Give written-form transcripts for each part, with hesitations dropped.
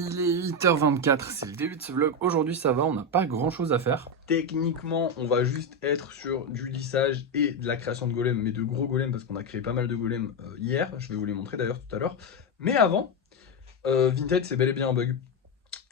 Il est 8h24, c'est le début de ce vlog. Aujourd'hui ça va, on n'a pas grand chose à faire. Techniquement, on va juste être sur du lissage et de la création de golems, mais de gros golems parce qu'on a créé pas mal de golems hier. Je vais vous les montrer d'ailleurs tout à l'heure. Mais avant, Vinted c'est bel et bien un bug.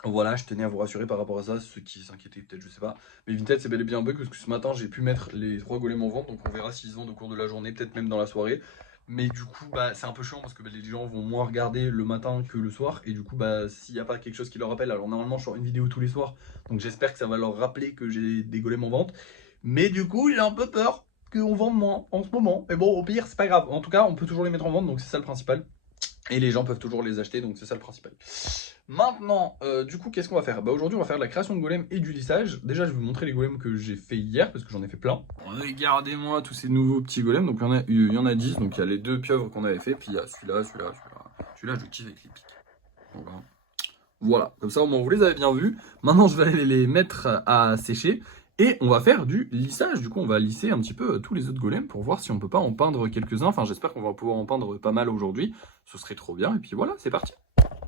Voilà, je tenais à vous rassurer par rapport à ça, ceux qui s'inquiétaient peut-être, je sais pas. Mais Vinted c'est bel et bien un bug parce que ce matin j'ai pu mettre les 3 golems en vente, donc on verra s'ils se vendent au cours de la journée, peut-être même dans la soirée. Mais du coup, c'est un peu chiant parce que les gens vont moins regarder le matin que le soir. Et du coup, s'il n'y a pas quelque chose qui leur rappelle, alors normalement, je sors une vidéo tous les soirs. Donc j'espère que ça va leur rappeler que j'ai des golems en vente. Mais du coup, j'ai un peu peur qu'on vende moins en ce moment. Mais bon, au pire, c'est pas grave. En tout cas, on peut toujours les mettre en vente, donc c'est ça le principal. Et les gens peuvent toujours les acheter, donc c'est ça le principal. Maintenant, du coup, qu'est-ce qu'on va faire? Aujourd'hui, on va faire de la création de golems et du lissage. Déjà, je vais vous montrer les golems que j'ai fait hier, parce que j'en ai fait plein. Regardez-moi tous ces nouveaux petits golems. Donc, il y en a 10. Donc, il y a les 2 pieuvres qu'on avait fait. Puis, il y a celui-là, celui-là, celui-là. Celui-là, je kiffe avec les pics. Voilà. Comme ça, au moins, vous les avez bien vus. Maintenant, je vais aller les mettre à sécher. Et on va faire du lissage. Du coup, on va lisser un petit peu tous les autres golems pour voir si on peut pas en peindre quelques-uns. Enfin, j'espère qu'on va pouvoir en peindre pas mal aujourd'hui. Ce serait trop bien. Et puis voilà, c'est parti.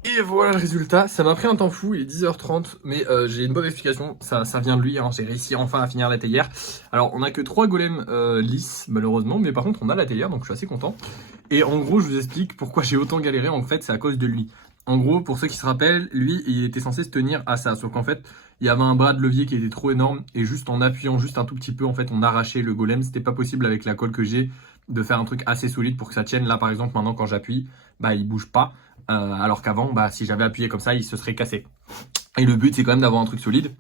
Et voilà le résultat. Ça m'a pris un temps fou. Il est 10h30. Mais j'ai une bonne explication. Ça vient de lui. Hein. J'ai réussi enfin à finir la théière. Alors, on a que 3 golems lisses, malheureusement. Mais par contre, on a la théière. Donc, je suis assez content. Et en gros, je vous explique pourquoi j'ai autant galéré. En fait, c'est à cause de lui. En gros, pour ceux qui se rappellent, lui, il était censé se tenir à ça. Sauf qu'en fait, il y avait un bras de levier qui était trop énorme. Et juste en appuyant juste un tout petit peu, en fait, on arrachait le golem. C'était pas possible avec la colle que j'ai de faire un truc assez solide pour que ça tienne. Là, par exemple, maintenant, quand j'appuie, il bouge pas. Alors qu'avant, si j'avais appuyé comme ça, il se serait cassé. Et le but, c'est quand même d'avoir un truc solide.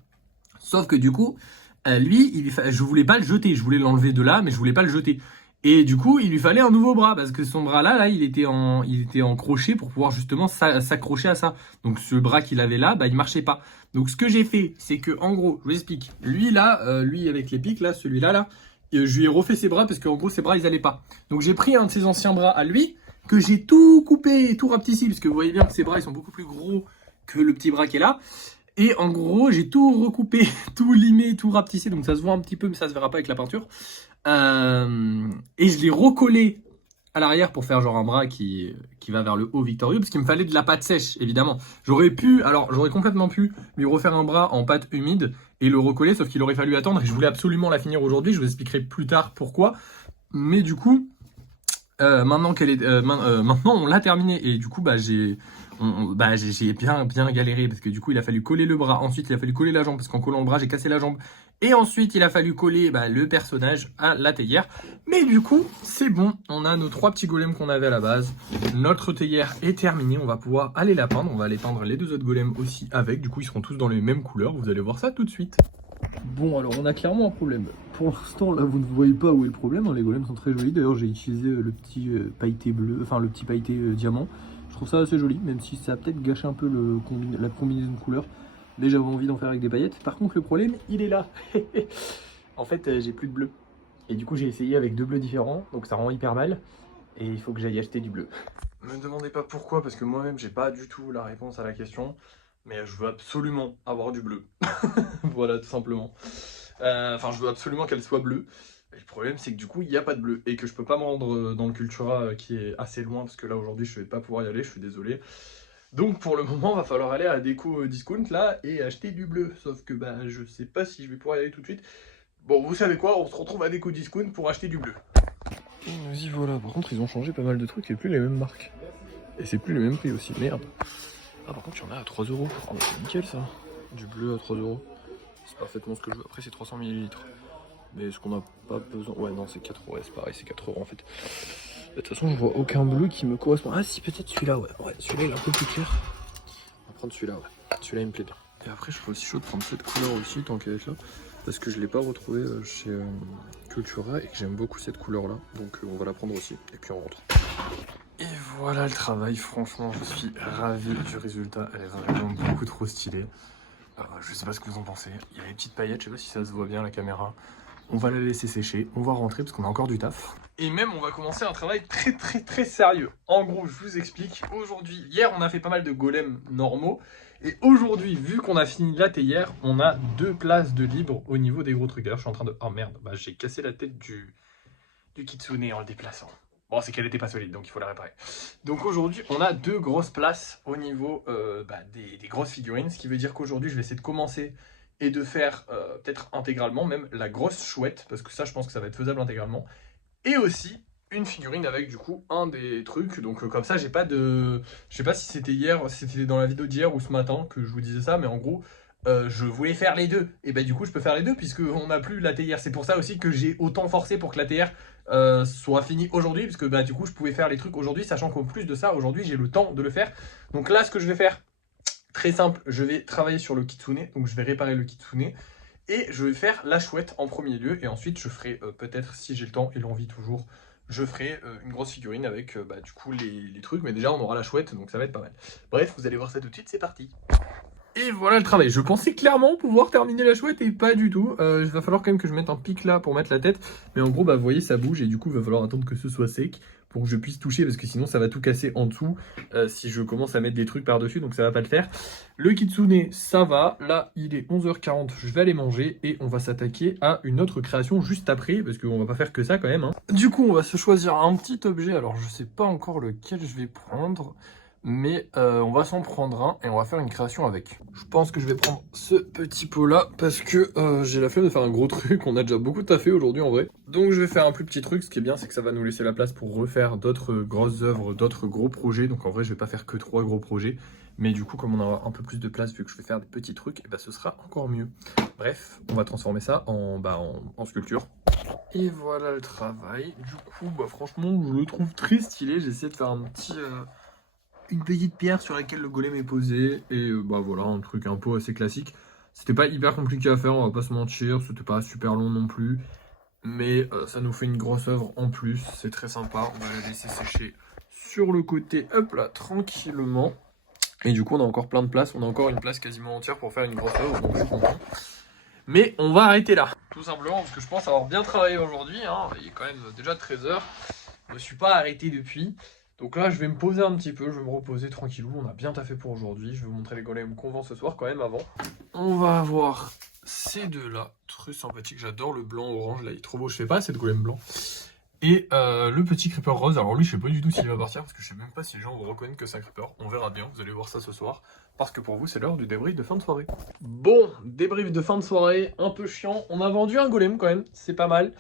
Sauf que du coup, lui, je voulais pas le jeter. Je voulais l'enlever de là, mais je voulais pas le jeter. Et du coup, il lui fallait un nouveau bras parce que son bras là, il était en crochet pour pouvoir justement s'accrocher à ça. Donc ce bras qu'il avait là, il marchait pas. Donc ce que j'ai fait, c'est que en gros, je vous explique. Lui là, lui avec les pics là, celui-là là, je lui ai refait ses bras parce qu'en gros ses bras ils allaient pas. Donc j'ai pris un de ses anciens bras à lui que j'ai tout coupé, tout rapetissé parce que vous voyez bien que ses bras ils sont beaucoup plus gros que le petit bras qui est là. Et en gros, j'ai tout recoupé, tout limé, tout rapetissé, donc ça se voit un petit peu, mais ça se verra pas avec la peinture. Et je l'ai recollé à l'arrière pour faire genre un bras qui va vers le haut victorieux, parce qu'il me fallait de la pâte sèche, évidemment. J'aurais complètement pu lui refaire un bras en pâte humide et le recoller, sauf qu'il aurait fallu attendre, et je voulais absolument la finir aujourd'hui, je vous expliquerai plus tard pourquoi. Mais du coup, maintenant on l'a terminé, et du coup, j'ai bien galéré, parce que du coup, il a fallu coller le bras, ensuite il a fallu coller la jambe, parce qu'en collant le bras, j'ai cassé la jambe. Et ensuite, il a fallu coller le personnage à la théière. Mais du coup, c'est bon. On a nos 3 petits golems qu'on avait à la base. Notre théière est terminée. On va pouvoir aller la peindre. On va aller peindre les 2 autres golems aussi avec. Du coup, ils seront tous dans les mêmes couleurs. Vous allez voir ça tout de suite. Bon, alors on a clairement un problème. Pour l'instant, là, vous ne voyez pas où est le problème. Les golems sont très jolis. D'ailleurs, j'ai utilisé le petit pailleté bleu, enfin le petit pailleté diamant. Je trouve ça assez joli, même si ça a peut-être gâché un peu la combinaison de couleurs. Mais j'avais envie d'en faire avec des paillettes. Par contre, le problème, il est là. En fait, j'ai plus de bleu. Et du coup, j'ai essayé avec 2 bleus différents. Donc ça rend hyper mal. Et il faut que j'aille acheter du bleu. Me demandez pas pourquoi, parce que moi-même, j'ai pas du tout la réponse à la question. Mais je veux absolument avoir du bleu. Voilà, tout simplement. Enfin, je veux absolument qu'elle soit bleue. Et le problème, c'est que du coup, il n'y a pas de bleu. Et que je peux pas me rendre dans le Cultura qui est assez loin. Parce que là, aujourd'hui, je vais pas pouvoir y aller. Je suis désolé. Donc pour le moment, va falloir aller à la déco discount là et acheter du bleu. Sauf que je sais pas si je vais pouvoir y aller tout de suite. Bon, vous savez quoi, on se retrouve à déco discount pour acheter du bleu. Et nous y voilà. Par contre, ils ont changé pas mal de trucs et plus les mêmes marques. Et c'est plus le même prix aussi, merde. Ah, par contre, il y en a à 3€. Oh, mais c'est nickel ça. Du bleu à 3€. C'est parfaitement ce que je veux. Après, c'est 300 ml. Mais ce qu'on n'a pas besoin. Ouais, non, c'est 4€. Ouais, c'est pareil, c'est 4€ en fait. De toute façon, je vois aucun bleu qui me correspond. Ah, si, peut-être celui-là, ouais. Ouais, celui-là, il est un peu plus clair. On va prendre celui-là, ouais. Celui-là, il me plaît bien. Et après, je suis aussi chaud de prendre cette couleur aussi, tant qu'elle est là. Parce que je ne l'ai pas retrouvée chez Cultura et que j'aime beaucoup cette couleur-là. Donc, on va la prendre aussi. Et puis, on rentre. Et voilà le travail. Franchement, je suis ravi du résultat. Elle est vraiment beaucoup trop stylée. Je sais pas ce que vous en pensez. Il y a les petites paillettes, je sais pas si ça se voit bien la caméra. On va la laisser sécher, on va rentrer parce qu'on a encore du taf. Et même on va commencer un travail très sérieux. En gros, je vous explique. Aujourd'hui, hier on a fait pas mal de golems normaux. Et aujourd'hui, vu qu'on a fini la théière, on a 2 places de libre au niveau des gros trucs. D'ailleurs, je suis en train de... Oh merde, j'ai cassé la tête du kitsune en le déplaçant. Bon, c'est qu'elle était pas solide, donc il faut la réparer. Donc aujourd'hui, on a 2 grosses places au niveau des grosses figurines, ce qui veut dire qu'aujourd'hui, je vais essayer de commencer et de faire peut-être intégralement même la grosse chouette, parce que ça, je pense que ça va être faisable intégralement. Et aussi une figurine avec du coup un des trucs. Donc comme ça, j'ai pas de... Je sais pas si c'était hier, si c'était dans la vidéo d'hier ou ce matin que je vous disais ça, mais en gros, je voulais faire les deux. Et bah du coup, je peux faire les deux puisque on n'a plus la l'ATR. C'est pour ça aussi que j'ai autant forcé pour que la l'ATR soit finie aujourd'hui, parce que bah du coup, je pouvais faire les trucs aujourd'hui, sachant qu'en plus de ça, aujourd'hui, j'ai le temps de le faire. Donc là, ce que je vais faire, très simple, je vais travailler sur le kitsune, donc je vais réparer le kitsune. Et je vais faire la chouette en premier lieu, et ensuite je ferai peut-être, si j'ai le temps et l'envie toujours, je ferai une grosse figurine avec du coup les trucs, mais déjà on aura la chouette, donc ça va être pas mal. Bref, vous allez voir ça tout de suite, c'est parti. Et voilà le travail. Je pensais clairement pouvoir terminer la chouette et pas du tout. Il va falloir quand même que je mette un pic là pour mettre la tête. Mais en gros, bah vous voyez, ça bouge et du coup, il va falloir attendre que ce soit sec pour que je puisse toucher parce que sinon ça va tout casser en dessous si je commence à mettre des trucs par-dessus, donc ça va pas le faire. Le kitsune, ça va. Là, il est 11h40, je vais aller manger et on va s'attaquer à une autre création juste après parce qu'on va pas faire que ça quand même. Hein. Du coup, on va se choisir un petit objet. Alors, je sais pas encore lequel je vais prendre. Mais on va s'en prendre un et on va faire une création avec. Je pense que je vais prendre ce petit pot là parce que j'ai la flemme de faire un gros truc. On a déjà beaucoup taffé aujourd'hui en vrai. Donc je vais faire un plus petit truc. Ce qui est bien, c'est que ça va nous laisser la place pour refaire d'autres grosses œuvres, d'autres gros projets. Donc en vrai, je vais pas faire que 3 gros projets. Mais du coup, comme on aura un peu plus de place vu que je vais faire des petits trucs, et bah, ce sera encore mieux. Bref, on va transformer ça en sculpture. Et voilà le travail. Du coup, bah, franchement, je le trouve très stylé. J'ai essayé de faire une petite pierre sur laquelle le golem est posé et bah voilà, un truc un peu assez classique. C'était pas hyper compliqué à faire, on va pas se mentir, c'était pas super long non plus, mais ça nous fait une grosse œuvre en plus, c'est très sympa. On va la laisser sécher sur le côté, hop là, tranquillement. Et du coup on a encore plein de place, on a encore une place quasiment entière pour faire une grosse œuvre, donc je suis content. Mais on va arrêter là, tout simplement parce que je pense avoir bien travaillé aujourd'hui, hein. Il est quand même déjà 13h, je me suis pas arrêté depuis. Donc là, je vais me poser un petit peu, je vais me reposer tranquillou. On a bien taffé pour aujourd'hui. Je vais vous montrer les golems qu'on vend ce soir quand même avant. On va avoir ces deux-là, très sympathiques. J'adore le blanc orange, là, il est trop beau. Je fais pas assez de golem blanc. Et le petit creeper rose. Alors lui, je sais pas du tout s'il va partir parce que je sais même pas si les gens vont reconnaître que c'est un creeper. On verra bien, vous allez voir ça ce soir. Parce que pour vous, c'est l'heure du débrief de fin de soirée. Bon, débrief de fin de soirée, un peu chiant. On a vendu un golem quand même, c'est pas mal.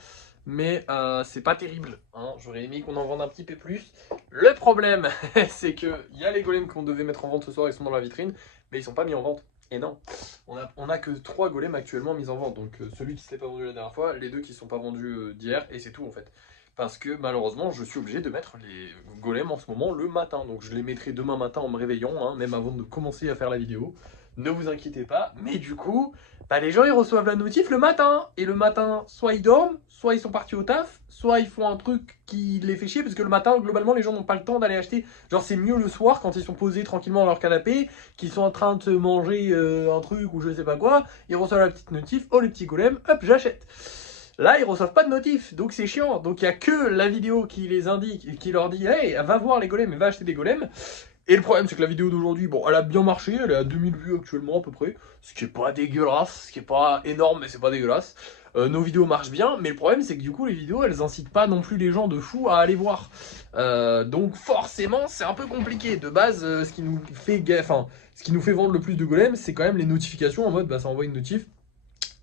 Mais c'est pas terrible, hein. J'aurais aimé qu'on en vende un petit peu plus. Le problème, c'est qu'il y a les golems qu'on devait mettre en vente ce soir, ils sont dans la vitrine, mais ils sont pas mis en vente. Et non, on a que 3 golems actuellement mis en vente. Donc celui qui s'était pas vendu la dernière fois, les 2 qui sont pas vendus d'hier, et c'est tout en fait. Parce que malheureusement, je suis obligé de mettre les golems en ce moment le matin. Donc je les mettrai demain matin en me réveillant, hein, même avant de commencer à faire la vidéo. Ne vous inquiétez pas, mais du coup, bah, les gens ils reçoivent la notif le matin. Et le matin, soit ils dorment, soit ils sont partis au taf, soit ils font un truc qui les fait chier. Parce que le matin, globalement, les gens n'ont pas le temps d'aller acheter. Genre, c'est mieux le soir quand ils sont posés tranquillement dans leur canapé, qu'ils sont en train de se manger un truc ou je sais pas quoi. Ils reçoivent la petite notif, oh les petits golems, hop, j'achète. Là, ils reçoivent pas de notif, donc c'est chiant. Donc il n'y a que la vidéo qui les indique et qui leur dit hey, va voir les golems et va acheter des golems. Et le problème, c'est que la vidéo d'aujourd'hui, bon, elle a bien marché, elle est à 2000 vues actuellement à peu près, ce qui est pas dégueulasse, ce qui est pas énorme, mais c'est pas dégueulasse. Nos vidéos marchent bien, mais le problème, c'est que du coup, les vidéos, elles incitent pas non plus les gens de fou à aller voir. Donc forcément, c'est un peu compliqué. De base, ce qui nous fait vendre le plus de golems, c'est quand même les notifications, en mode, bah, ça envoie une notif,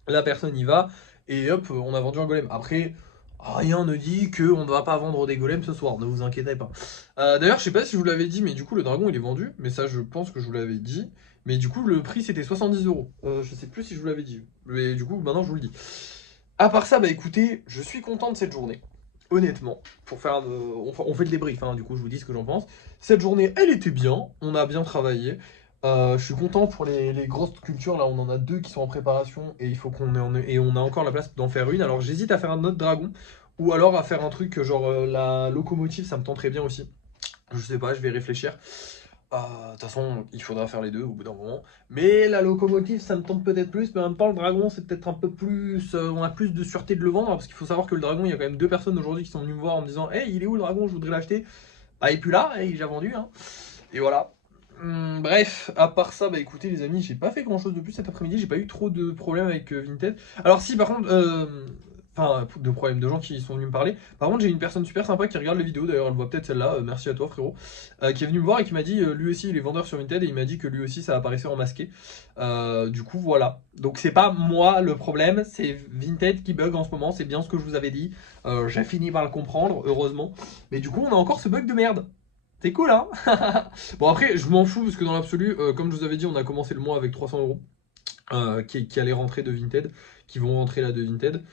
la personne y va, et hop, on a vendu un golem. Après, rien ne dit qu'on ne va pas vendre des golems ce soir, ne vous inquiétez pas. D'ailleurs, je sais pas si je vous l'avais dit, mais du coup, le dragon il est vendu. Mais ça, je pense que je vous l'avais dit. Mais du coup, le prix c'était 70 euros. Je sais plus si je vous l'avais dit. Mais du coup, maintenant je vous le dis. À part ça, bah écoutez, je suis content de cette journée. Honnêtement, pour faire, on fait le débrief, hein, du coup je vous dis ce que j'en pense. Cette journée, elle était bien, on a bien travaillé. Je suis content pour les grosses sculptures, là on en a 2 qui sont en préparation et il faut et on a encore la place d'en faire une. Alors j'hésite à faire un autre dragon ou alors à faire un truc genre la locomotive, ça me tenterait bien aussi. Je sais pas, je vais réfléchir. De toute façon, il faudra faire les deux au bout d'un moment. Mais la locomotive, ça me tente peut-être plus. Mais en même temps, le dragon, c'est peut-être un peu plus... on a plus de sûreté de le vendre. Parce qu'il faut savoir que le dragon, il y a quand même 2 personnes aujourd'hui qui sont venues me voir en me disant hey, il est où le dragon? Je voudrais l'acheter. Bah, il est plus là, il est déjà vendu. Hein. Et voilà. Bref, à part ça, bah écoutez les amis, j'ai pas fait grand chose de plus cet après-midi. J'ai pas eu trop de problèmes avec Vinted. Alors si, par contre... Enfin, de problèmes, de gens qui sont venus me parler. Par contre, j'ai une personne super sympa qui regarde les vidéos, d'ailleurs, elle voit peut-être celle-là, merci à toi frérot, qui est venu me voir et qui m'a dit, lui aussi il est vendeur sur Vinted et il m'a dit que lui aussi ça apparaissait en masqué. Du coup, voilà. Donc c'est pas moi le problème, c'est Vinted qui bug en ce moment, c'est bien ce que je vous avais dit. J'ai fini par le comprendre, heureusement. Mais du coup, on a encore ce bug de merde. C'est cool, hein. Bon après, je m'en fous parce que dans l'absolu, comme je vous avais dit, on a commencé le mois avec 300 euros qui allaient rentrer de Vinted, qui vont rentrer là de Vinted.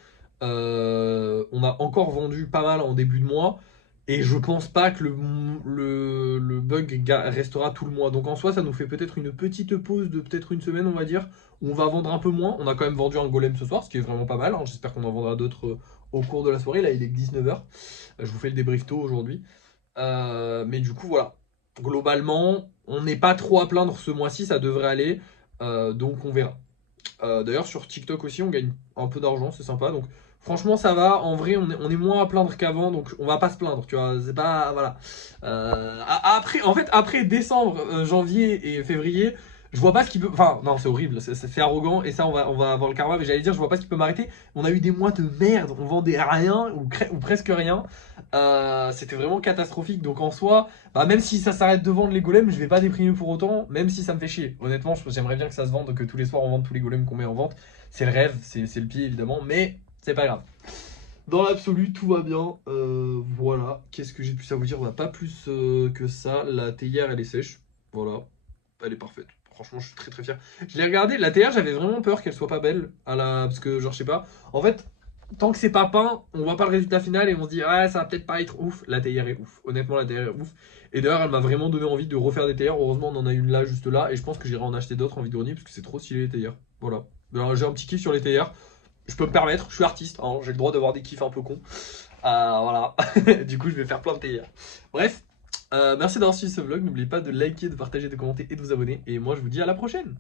On a encore vendu pas mal en début de mois. Et je pense pas que le bug restera tout le mois. Donc en soi, ça nous fait peut-être une petite pause de peut-être une semaine, on va dire, où on va vendre un peu moins. On a quand même vendu un golem ce soir, ce qui est vraiment pas mal, hein. J'espère qu'on en vendra d'autres au cours de la soirée. Là, il est 19h. Je vous fais le débrief tôt aujourd'hui. Mais du coup, voilà. Globalement, on n'est pas trop à plaindre ce mois-ci, ça devrait aller. Donc on verra. D'ailleurs, sur TikTok aussi, on gagne un peu d'argent, c'est sympa. Donc, franchement, ça va. En vrai, on est moins à plaindre qu'avant, donc on va pas se plaindre, tu vois. C'est pas. Voilà. Après, en fait, après décembre, janvier et février, je vois pas ce qui peut. Enfin, non, c'est horrible, c'est arrogant, et ça, on va avoir le karma, mais j'allais dire, je vois pas ce qui peut m'arrêter. On a eu des mois de merde, on vendait rien, ou presque rien. C'était vraiment catastrophique, donc en soi. Bah, même si ça s'arrête de vendre les golems, je vais pas déprimer pour autant, même si ça me fait chier. Honnêtement, j'aimerais bien que ça se vende, que tous les soirs on vende tous les golems qu'on met en vente. C'est le rêve, c'est le pied évidemment, mais c'est pas grave. Dans l'absolu, tout va bien. Voilà. Qu'est-ce que j'ai pu à vous dire? Bah, pas plus que ça. La théière, elle est sèche. Voilà. Elle est parfaite. Franchement, je suis très très fier. Je l'ai regardé. La théière, j'avais vraiment peur qu'elle soit pas belle. Parce que, genre, je sais pas. En fait, tant que c'est pas peint, on voit pas le résultat final et on se dit, ah, ça va peut-être pas être ouf. La théière est ouf. Honnêtement, la théière est ouf. Et d'ailleurs, elle m'a vraiment donné envie de refaire des théières. Heureusement, on en a une là, juste là. Et je pense que j'irai en acheter d'autres en vide-grenier parce que c'est trop stylé les théières. Voilà. Alors, j'ai un petit kiff sur les théières. Je peux me permettre, je suis artiste, hein, j'ai le droit d'avoir des kiffs un peu cons. Voilà. Du coup, je vais faire plein de théières. Bref, merci d'avoir suivi ce vlog. N'oubliez pas de liker, de partager, de commenter et de vous abonner. Et moi, je vous dis à la prochaine.